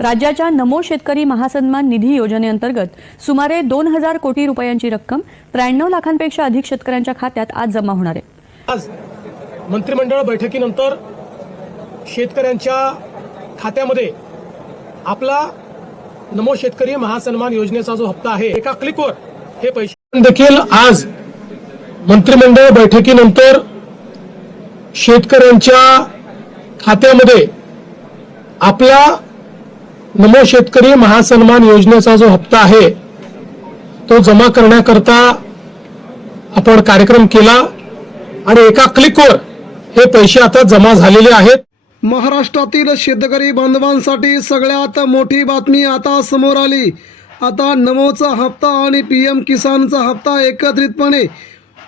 राज्याच्या नमो शेतकरी महासन्मान निधी योजनेअंतर्गत सुमारे 2000 कोटी रुपयांची रक्कम 93 लाखांपेक्षा अधिक शेतकऱ्यांच्या खात्यात आज जमा होणार आहे। आज मंत्रिमंडळ बैठकीनंतर शेतकऱ्यांच्या खात्यामध्ये आपला नमो शेतकरी महासन्मान योजनेचा जो हप्ता आहे एका क्लिकवर हे पैसे देखील आज मंत्रिमंडळ बैठकीनंतर शेतकऱ्यांच्या खात्यामध्ये आपला नमो शेतकरी महासन्मान योजनेचा जो हप्ता आहे तो जमा करण्याकरता आपण कार्यक्रम केला आणि एका क्लिकवर हे पैसे आता जमा झालेले आहेत। महाराष्ट्रातील शेतकरी बांधवांसाठी सगळ्यात मोठी बातमी आता समोर आली। आता नमोचा हप्ता आणि PM किसानचा हप्ता एकत्रितपणे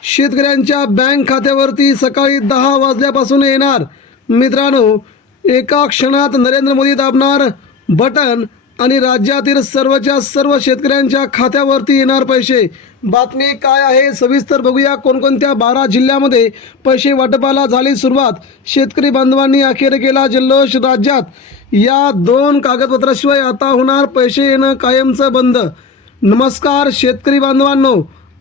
शेतकऱ्यांच्या बँक खात्यावरती सकाळी 10 वाजल्यापासून येणार। मित्रांनो, एका क्षणात नरेंद्र मोदी दाबणार बटन आणि राज्यातील सर्वच्या सर्व शेतकऱ्यांच्या खात्यावरती येणार पैसे। बातमी काय आहे सविस्तर बघूया। कोणकोणत्या 12 जिल्ह्यामध्ये पैसे वाटपाला झाली सुरुवात। शेतकरी बांधवांनी अखेर केला जल्लोष। राज्यात या 2 कागदपत्राशिवाय आता होणार पैसे येणं कायमचं बंद। नमस्कार शेतकरी बांधवांनो,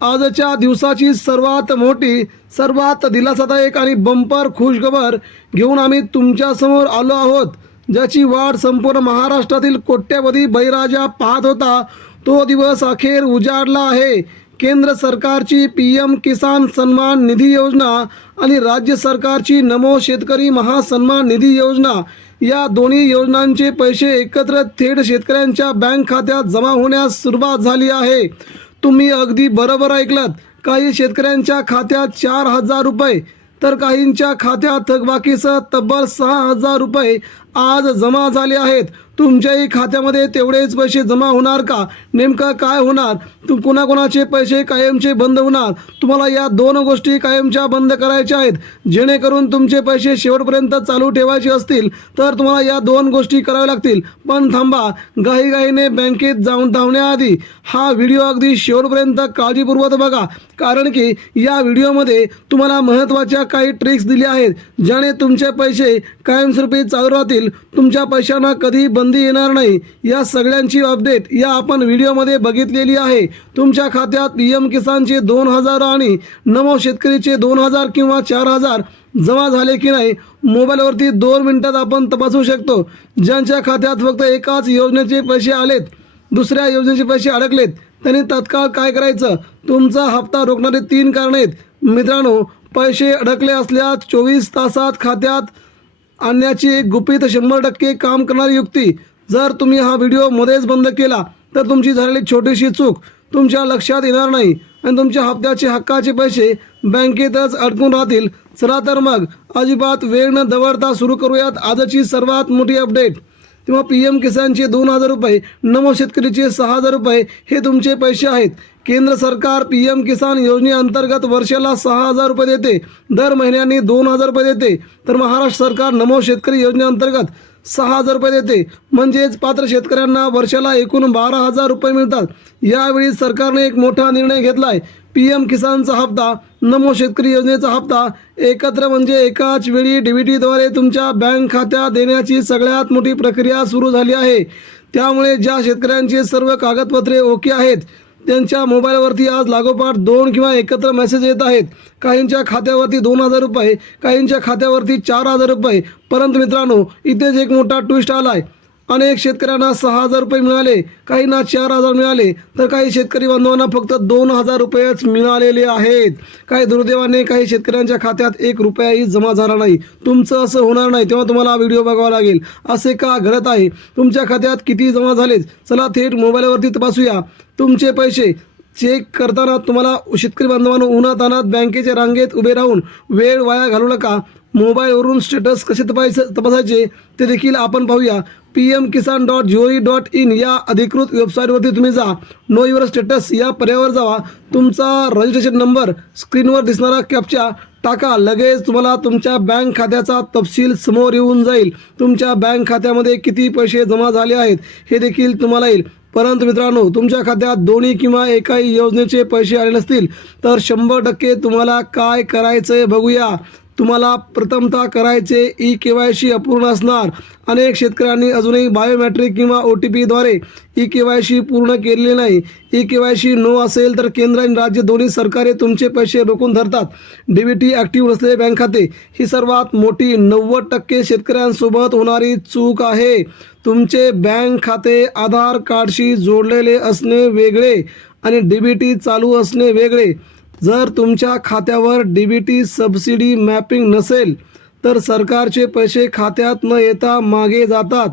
आजच्या दिवसाची सर्वात मोठी, सर्वात दिलासादायक आणि बंपर खुशखबर घेऊन आम्ही तुमच्यासमोर आलो आहोत, ज्याची वाट संपूर्ण महाराष्ट्रातील कोट्यवधी बळीराजा पाहत होता। तो दिवस अखेर उजाडला आहे। केंद्र सरकारची PM किसान सन्मान निधी योजना आणि राज्य सरकारची नमो शेतकरी महासन्मान निधी योजना या दोन्ही योजनांचे पैसे एकत्र थेट शेतकऱ्यांच्या बँक खात्यात जमा होण्यास सुरुवात झाली आहे। तुम्ही अगदी बरोबर ऐकलत। काही शेतकऱ्यांच्या खात्यात 4000 रुपये तर काहींच्या खात्यात थकबाकीसह तब्बल 6000 रुपये आज जमा झाले आहेत। तुमच्याही खात्यामध्ये तेवढेच पैसे जमा होणार का? नेमकं काय होणार? कोणाकोणाचे पैसे कायमचे बंद होणार? तुम्हाला या 2 गोष्टी कायमच्या बंद करायच्या आहेत। जेणेकरून तुमचे पैसे शेवटपर्यंत चालू ठेवायचे असतील तर तुम्हाला या 2 गोष्टी कराव्या लागतील। पण थांबा, घाईघाईने बँकेत जाऊन धावण्याआधी हा व्हिडिओ अगदी शेवटपर्यंत काळजीपूर्वक बघा, कारण की या व्हिडिओमध्ये तुम्हाला महत्त्वाच्या काही ट्रिक्स दिल्या आहेत, ज्याने तुमचे पैसे कायमस्वरूपी चालू राहतील। तुमच्या पैशांना कधी बंदी येणार नाही। या सगळ्यांची अपडेट या आपण व्हिडिओमध्ये बघितलेली आहे। तुमच्या खात्यात PM किसानचे 2000 आणि नमो शेतकरीचे 2000 किंवा 4000 जमा झाले की नाही मोबाईलवरती 2 मिनिटात आपण तपासू शकतो। ज्यांच्या खात्यात फक्त एकाच योजनेचे पैसे आलेत, दुसऱ्या योजनेचे पैसे अडकलेत, त्यांनी तात्काळ काय करायचं? तुमचा हप्ता रोखणारे 3 कारणे आहेत। मित्रांनो, पैसे अडकले असल्यास 24 तासात खात्यात आणण्याची एक गुपित 100% काम करणारी युक्ती। जर तुम्ही हा व्हिडिओ मध्येच बंद केला तर तुमची झालेली छोटीशी चूक तुमच्या लक्षात येणार नाही आणि तुमच्या हप्त्याचे हक्काचे पैसे बँकेतच अडकून राहतील। चला तर मग अजिबात वेळ न दवडता सुरू करूयात आजची सर्वात मोठी अपडेट। तेव्हा PM किसानचे 2000 रुपये, नमो शेतकरीचे 6000 रुपये हे तुमचे पैसे आहेत। केंद्र सरकार PM किसान योजनेअंतर्गत वर्षाला 6000 रुपये देते, दर महिन्याने 2000 रुपये देते, तर महाराष्ट्र सरकार नमो शेतकरी योजनेअंतर्गत 6000 रुपये देते। म्हणजेच पात्र शेतकऱ्यांना वर्षाला एकूण 12000 रुपये मिळतात। यावेळी सरकारने एक मोठा निर्णय घेतला आहे। PM किसानचा हप्ता, नमो शेतकरी योजनेचा हप्ता एकत्र म्हणजे एकाच वेळी DBTद्वारे तुमच्या बँक खात्यात देण्याची सगळ्यात मोठी प्रक्रिया सुरू झाली आहे। त्यामुळे ज्या शेतकऱ्यांचे सर्व कागदपत्रे ओके आहेत त्यांच्या मोबाईलवरती आज लागोपाठ 2 किंवा एकत्र मेसेज येत आहेत। काहींच्या खात्यावरती 2000 रुपये, काहींच्या खात्यावरती 4000 रुपये। परंतु मित्रांनो, इथेच एक मोठा ट्विस्ट आला आहे। अनेक शेतकऱ्यांना 6000 रुपये मिळाले, काहींना 4000 मिळाले, तर काही शेतकरी बांधवांना फक्त 2000 रुपयेच मिळालेले आहेत। काही दुर्दैवाने काही शेतकऱ्यांच्या खात्यात 1 रुपयाही जमा झाला नाही। तुमचं असं होणार नाही, तेव्हा तुम्हाला व्हिडिओ बघावा लागेल। असे का घडत आहे? तुमच्या खात्यात किती जमा झालेत? चला थेट मोबाईलवरती तपासूया। तुमचे पैसे चेक करताना तुम्हाला शेतकरी बांधवांनो उन्हातान्हात बँकेच्या रांगेत उभे राहून वेळ वाया घालू नका। मोबाईलवरून स्टेटस कसे तपासायचे ते देखील आपण पाहूया। pmkisan.gov.in या अधिकृत वेबसाईटवरती तुम्ही जा। नो युअर स्टेटस या पर्यायावर जावा। तुमचा रजिस्ट्रेशन नंबर, स्क्रीनवर दिसणारा कॅप्चा टाका। लगेच तुम्हाला तुमच्या बँक खात्याचा तपशील समोर येऊन जाईल। तुमच्या बँक खात्यामध्ये किती पैसे जमा झाले आहेत हे देखील तुम्हाला येईल। परंतु मित्रांनो, तुमच्या खात्यात दोन्ही किंवा एकाही योजनेचे पैसे आले नसतील तर 100% तुम्हाला काय करायचं आहे बघूया। तुम्हाला प्रथमतः करायचे ई-KYC अपूर्ण असणार. अनेक शेतकऱ्यांनी अजूनही बायोमेट्रिक किंवा OTPद्वारे ई-KYC पूर्ण केलेले नाही. ई-KYC नो असेल तर केंद्र आणि राज्य दोन्ही सरकारे तुमचे पैसे रोखून धरतात. DBT ॲक्टिव्ह नसलेले बँक खाते ही सर्वात मोठी 90% शेतकऱ्यांसोबत होणारी चूक आहे. तुमचे बँक खाते आधार कार्डशी जोडलेले असणे वेगळे आणि DBT चालू असणे वेगळे. जर तुमच्या खात्यावर DBT सबसिडी मॅपिंग नसेल तर सरकारचे पैसे खात्यात न येता मागे जातात.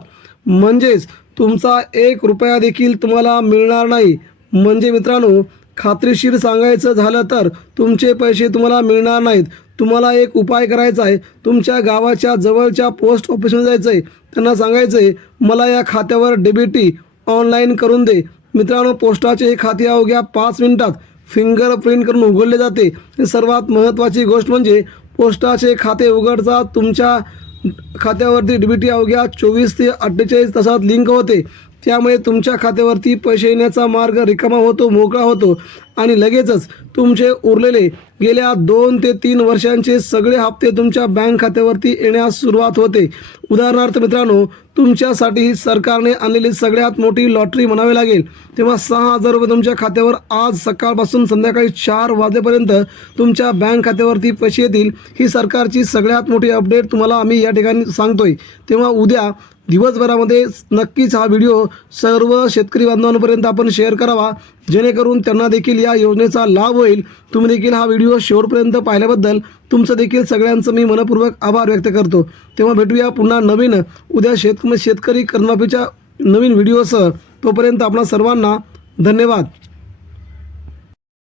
म्हणजेच तुमचा 1 रुपया देखील तुम्हाला मिळणार नाही. म्हणजे मित्रांनो, खात्रीशीर सांगायचं झालं तर तुमचे पैसे तुम्हाला मिळणार नाहीत. तुम्हाला एक उपाय करायचा आहे. तुमच्या गावाच्या जवळच्या पोस्ट ऑफिसमध्ये जायचं आहे. त्यांना सांगायचं आहे मला या खात्यावर DBT ऑनलाईन करून दे. मित्रांनो, पोस्टाचे हे खाते अवघ्या 5 मिनिटात फिंगरप्रिंट करून उघडले जाते. सर्वात महत्त्वाची गोष्ट म्हणजे पोस्टाचे खाते उघडता तुमच्या खात्यावरती DBT अवघ्या 24 ते 48 तासात लिंक होते. त्यामुळे तुमच्या खात्यावरती पैसे येण्याचा मार्ग रिकामा होतो, मोकळा होतो आणि लगेचच तुमचे उरलेले गेल्या 2 ते 3 वर्षांचे सगळे हप्ते तुमच्या बँक खात्यावरती येण्यास सुरुवात होते. उदाहरणार्थ मित्रांनो, तुमच्यासाठी ही सरकारने आणलेली सगळ्यात मोठी लॉटरी म्हणावी लागेल. तेव्हा 6,000 रुपये तुमच्या खात्यावर आज सकाळपासून संध्याकाळी 4 वाजेपर्यंत तुमच्या बँक खात्यावरती पैसे येतील. ही सरकारची सगळ्यात मोठी अपडेट तुम्हाला आम्ही या ठिकाणी सांगतोय. तेव्हा उद्या दिवसभरामध्ये नक्कीच हा व्हिडिओ सर्व शेतकरी बांधवांपर्यंत आपण शेअर करावा, जेणेकरून त्यांना देखील या योजनेचा लाभ होईल. तुम्ही देखील हा व्हिडिओ शेवटपर्यंत पाहिल्याबद्दल तुमचं देखील सगळ्यांचं मी मनपूर्वक आभार व्यक्त करतो. तेव्हा भेटूया पुन्हा नवीन उद्या शेतकरी कर्जमाफीच्या नवीन व्हिडिओसह. तोपर्यंत आपणा सर्वांना धन्यवाद.